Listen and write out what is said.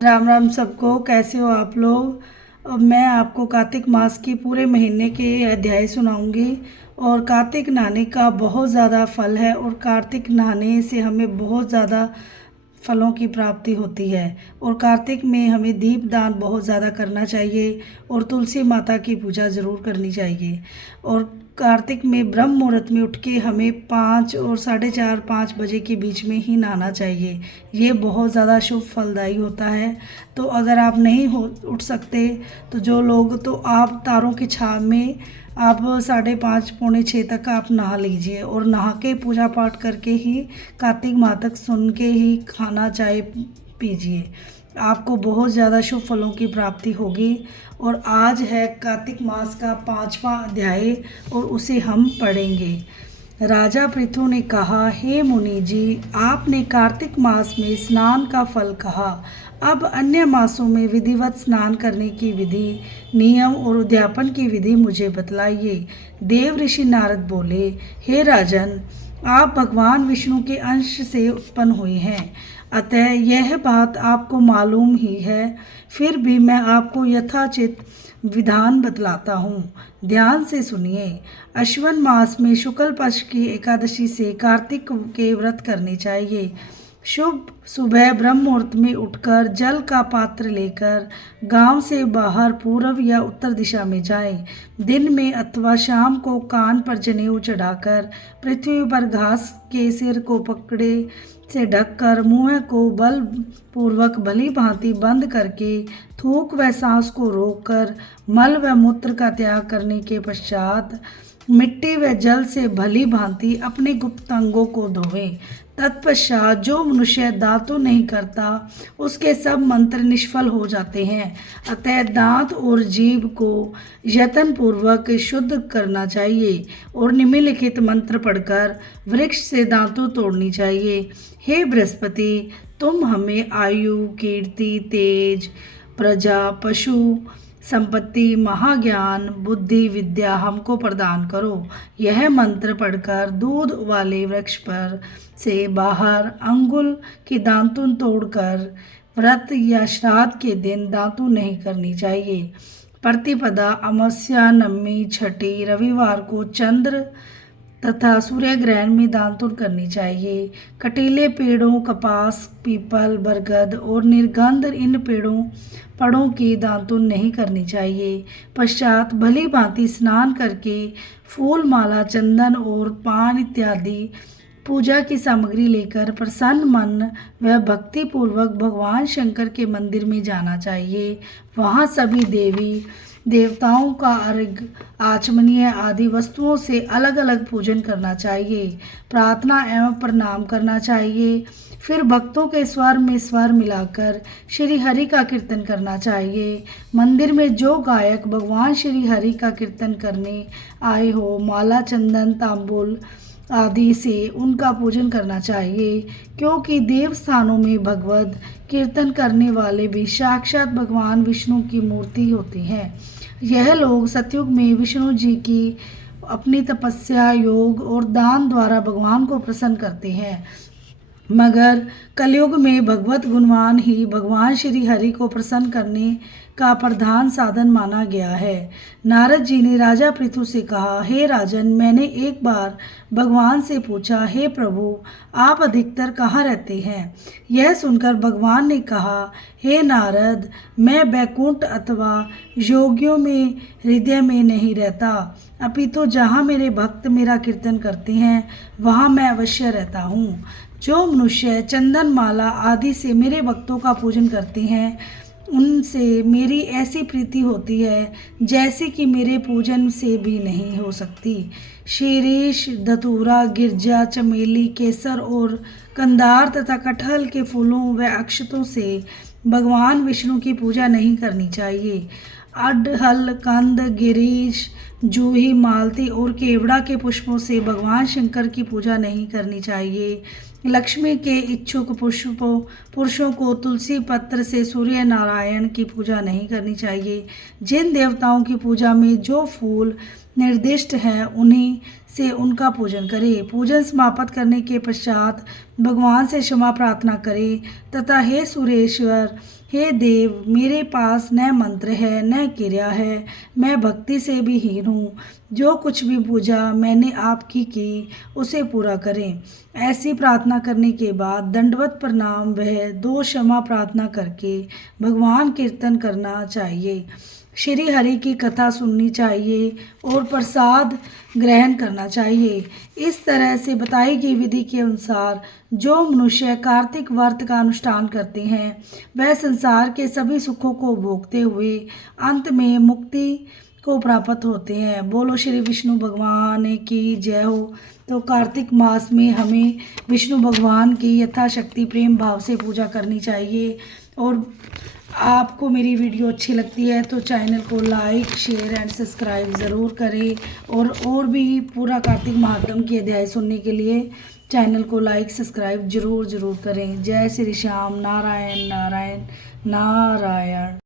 राम राम सबको। कैसे हो आप लोग। अब मैं आपको कार्तिक मास की पूरे महीने के अध्याय सुनाऊंगी। और कार्तिक नहाने का बहुत ज़्यादा फल है और कार्तिक नहाने से हमें बहुत ज़्यादा फलों की प्राप्ति होती है। और कार्तिक में हमें दीप दान बहुत ज़्यादा करना चाहिए और तुलसी माता की पूजा ज़रूर करनी चाहिए। और कार्तिक में ब्रह्म मुहूर्त में उठ के हमें 5 और 4:30 5 बजे के बीच में ही नहाना चाहिए। ये बहुत ज़्यादा शुभ फलदायी होता है। तो अगर आप नहीं हो उठ सकते तो जो लोग तो आप तारों की छाव में आप 5:30 पौने 6 तक आप नहा लीजिए और नहा के पूजा पाठ करके ही कार्तिक माह तक सुन के ही खाना चाय पीजिए। आपको बहुत ज़्यादा शुभ फलों की प्राप्ति होगी। और आज है कार्तिक मास का 5वां अध्याय और उसे हम पढ़ेंगे। राजा पृथु ने कहा, हे मुनि जी, आपने कार्तिक मास में स्नान का फल कहा। अब अन्य मासों में विधिवत स्नान करने की विधि, नियम और उद्यापन की विधि मुझे बतलाइए। देव ऋषि नारद बोले, हे राजन, आप भगवान विष्णु के अंश से उत्पन्न हुए हैं, अतः यह बात आपको मालूम ही है। फिर भी मैं आपको यथाचित विधान बतलाता हूँ, ध्यान से सुनिए। अश्विन मास में शुक्ल पक्ष की एकादशी से कार्तिक के व्रत करने चाहिए। शुभ सुबह ब्रह्म मुहूर्त में उठकर जल का पात्र लेकर गांव से बाहर पूर्व या उत्तर दिशा में जाएं। दिन में अथवा शाम को कान पर जनेऊ चढ़ाकर पृथ्वी पर घास के सिर को पकड़े से ढककर मुंह को बल पूर्वक भली भांति बंद करके थूक व सांस को रोककर मल व मूत्र का त्याग करने के पश्चात मिट्टी व जल से भली भांति अपने गुप्त अंगों को धोएं। तत्पश्चात जो मनुष्य दांतों नहीं करता उसके सब मंत्र निष्फल हो जाते हैं, अतः दांत और जीभ को यत्न पूर्वक शुद्ध करना चाहिए और निम्नलिखित मंत्र पढ़कर वृक्ष से दांतों तोड़नी चाहिए। हे बृहस्पति, तुम हमें आयु, कीर्ति, तेज, प्रजा, पशु संपत्ति, महाज्ञान, बुद्धि, विद्या हमको प्रदान करो। यह मंत्र पढ़कर दूध वाले वृक्ष पर से बाहर अंगुल की दांतुन तोड़कर व्रत या श्राद्ध के दिन दांतुन नहीं करनी चाहिए। प्रतिपदा, अमावस्या, नवमी, छठी, रविवार को चंद्र तथा सूर्य ग्रहण में दांतुन करनी चाहिए। कटीले पेड़ों, कपास, पीपल, बरगद और निर्गंध इन पेड़ों की दांतुन नहीं करनी चाहिए। पश्चात भली भांति स्नान करके फूल, माला, चंदन और पान इत्यादि पूजा की सामग्री लेकर प्रसन्न मन व भक्ति पूर्वक भगवान शंकर के मंदिर में जाना चाहिए। वहाँ सभी देवी देवताओं का अर्घ्य, आचमनीय आदि वस्तुओं से अलग अलग पूजन करना चाहिए। प्रार्थना एवं प्रणाम करना चाहिए। फिर भक्तों के स्वर में स्वर मिलाकर श्री हरि का कीर्तन करना चाहिए। मंदिर में जो गायक भगवान श्री हरि का कीर्तन करने आए हो, माला, चंदन, तांबूल आदि से उनका पूजन करना चाहिए, क्योंकि देव स्थानों में भगवत कीर्तन करने वाले भी साक्षात भगवान विष्णु की मूर्ति होती हैं। यह लोग सतयुग में विष्णु जी की अपनी तपस्या, योग और दान द्वारा भगवान को प्रसन्न करते हैं, मगर कलयुग में भगवत गुणवान ही भगवान श्री हरि को प्रसन्न करने का प्रधान साधन माना गया है। नारद जी ने राजा पृथु से कहा, हे राजन, मैंने एक बार भगवान से पूछा, हे प्रभु, आप अधिकतर कहाँ रहते हैं। यह सुनकर भगवान ने कहा, हे नारद, मैं वैकुंठ अथवा योगियों में हृदय में नहीं रहता, अपितु जहाँ मेरे भक्त मेरा कीर्तन करते हैं वहाँ मैं अवश्य रहता हूँ। जो मनुष्य चंदन, माला आदि से मेरे भक्तों का पूजन करते हैं उनसे मेरी ऐसी प्रीति होती है जैसे कि मेरे पूजन से भी नहीं हो सकती। शीरीष, धतूरा, गिरजा, चमेली, केसर और कंदार तथा कटहल के फूलों व अक्षतों से भगवान विष्णु की पूजा नहीं करनी चाहिए। अड़हल, कंद, गिरीश, जूही, मालती और केवड़ा के पुष्पों से भगवान शंकर की पूजा नहीं करनी चाहिए। लक्ष्मी के इच्छुक पुरुषों को तुलसी पत्र से सूर्य नारायण की पूजा नहीं करनी चाहिए। जिन देवताओं की पूजा में जो फूल निर्दिष्ट हैं उन्हीं से उनका पूजन करें। पूजन समाप्त करने के पश्चात भगवान से क्षमा प्रार्थना करें। तथा हे सुरेश्वर, हे देव, मेरे पास न मंत्र है न क्रिया है, मैं भक्ति से भी हीन हूँ। जो कुछ भी पूजा मैंने आपकी की उसे पूरा करें। ऐसी प्रार्थना करने के बाद दंडवत प्रणाम वह दो क्षमा प्रार्थना करके भगवान कीर्तन करना चाहिए, श्री हरि की कथा सुननी चाहिए और प्रसाद ग्रहण करना चाहिए। इस तरह से बताई गई विधि के अनुसार जो मनुष्य कार्तिक व्रत का अनुष्ठान करते हैं वह संसार के सभी सुखों को भोगते हुए अंत में मुक्ति को प्राप्त होते हैं। बोलो श्री विष्णु भगवान की जय हो। तो कार्तिक मास में हमें विष्णु भगवान की यथाशक्ति प्रेम भाव से पूजा करनी चाहिए। और आपको मेरी वीडियो अच्छी लगती है तो चैनल को लाइक शेयर एंड सब्सक्राइब ज़रूर करें। और भी पूरा कार्तिक महात्म की अध्याय सुनने के लिए चैनल को लाइक सब्सक्राइब ज़रूर करें। जय श्री श्याम। नारायण नारायण नारायण।